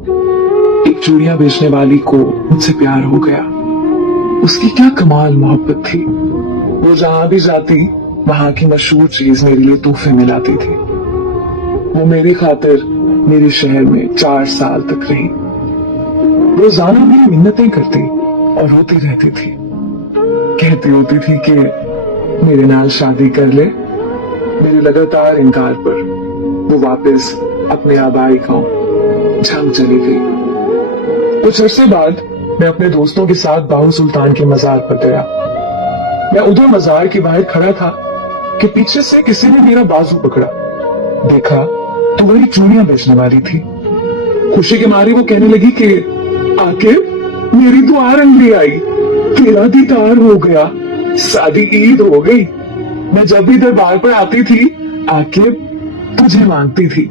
एक चूड़ियां बेचने वाली को मुझसे प्यार हो गया। उसकी क्या कमाल मोहब्बत थी। वो जहां भी जाती वहां की मशहूर चीज मेरे लिए तोहफे में लाती थी। वो मेरी खातिर मेरे शहर में 4 साल तक रही। रोजाना मेरी मिन्नतें करती और रोती रहती थी। कहती होती थी कि मेरे नाल शादी कर ले। मेरे लगातार इनकार पर वो वापस अपने आबाई गांव झंग चली गई। कुछ अरसे बाद मैं अपने दोस्तों के साथ बाहु सुल्तान के मजार पर गया। मैं उधर मजार के बाहर खड़ा था कि पीछे से किसी ने मेरा बाजू पकड़ा। देखा तो वही चूड़ियां बेचने वाली थी। खुशी के मारे वो कहने लगी कि आके मेरी दुआ रंग ले आई, तेरा दीदार हो गया, शादी ईद हो गई। मैं जब भी दरबार पर आती थी आके तुझे मांगती थी।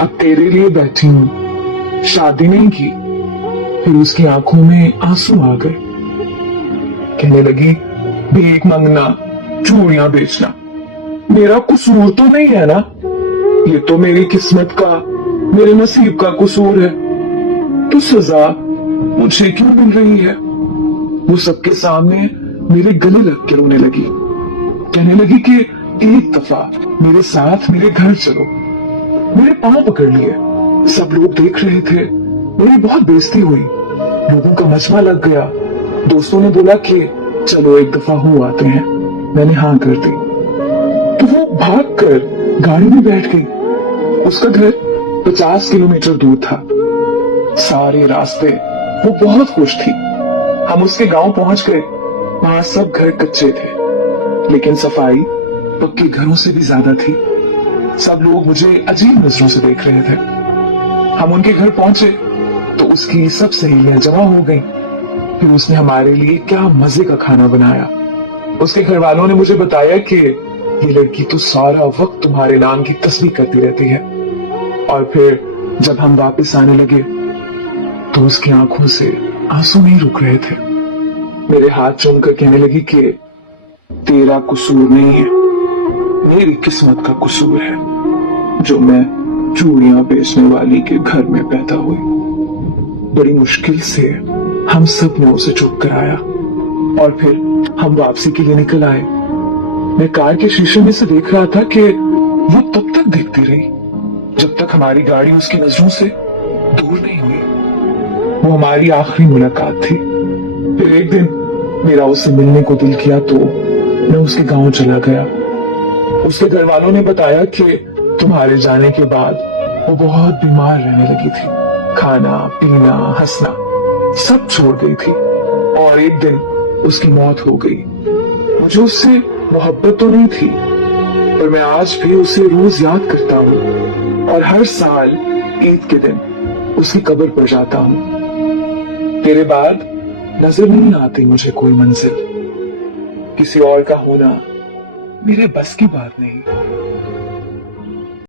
अब तेरे लिए बैठी हूं, शादी नहीं की। फिर उसकी आंखों में आंसू आ गए। कहने लगी भीख मांगना, चूड़ियां बेचना मेरा कसूर तो नहीं है ना। ये तो मेरी किस्मत का, मेरे नसीब का कसूर है। तो सजा मुझे क्यों मिल रही है। वो सबके सामने मेरे गले लग के रोने लगी। कहने लगी कि एक दफा मेरे साथ मेरे घर चलो। मेरे पांव पकड़ लिए। सब लोग देख रहे थे। मेरी बहुत बेइज्जती हुई। लोगों का मजमा लग गया। दोस्तों ने बोला कि चलो एक दफा हो आते हैं। मैंने हाँ कर दी। तो वो भागकर गाड़ी में बैठ गई। उसका घर 50 किलोमीटर दूर था। सारे रास्ते वो बहुत खुश थी। हम उसके गांव पहुंच गए। वहां सब घर कच्चे थे, लेकिन सफाई पक्के घरों से भी ज्यादा थी। सब लोग मुझे अजीब नजरों से देख रहे थे। हम उनके घर पहुंचे तो उसकी सब सहेलियां जमा हो गईं। फिर उसने हमारे लिए क्या मजे का खाना बनाया। उसके घर वालों ने मुझे बताया कि ये लड़की तो सारा वक्त तुम्हारे नाम की तस्वीर करती रहती है। और फिर जब हम वापस आने लगे तो उसकी आंखों से आंसू नहीं रुक रहे थे। मेरे हाथ चूमकर कहने लगी कि तेरा कसूर नहीं है, मेरी किस्मत का कसूर है जो मैं चूड़ियां बेचने वाली के घर में पैदा हुई। बड़ी मुश्किल से हम सब ने उसे चुप कराया और फिर हम वापसी के लिए निकल आए। मैं कार के शीशे में से देख रहा था कि वो तब तक देखती रही जब तक हमारी गाड़ी उसकी नजरों से दूर नहीं हुई। वो हमारी आखिरी मुलाकात थी। फिर एक दिन मेरा उससे मिलने को दिल किया तो मैं उसके गांव चला गया। उसके घर वालों ने बताया कि तुम्हारे जाने के बाद वो बहुत बीमार रहने लगी थी। खाना पीना हंसना सब छोड़ गई थी और एक दिन उसकी मौत हो गई। मुझे उससे मोहब्बत तो नहीं थी, पर मैं आज भी उसे रोज याद करता हूँ और हर साल ईद के दिन उसकी कब्र पर जाता हूँ। तेरे बाद नजर नहीं आती मुझे कोई मंजिल। किसी और का होना मेरे बस की बात नहीं।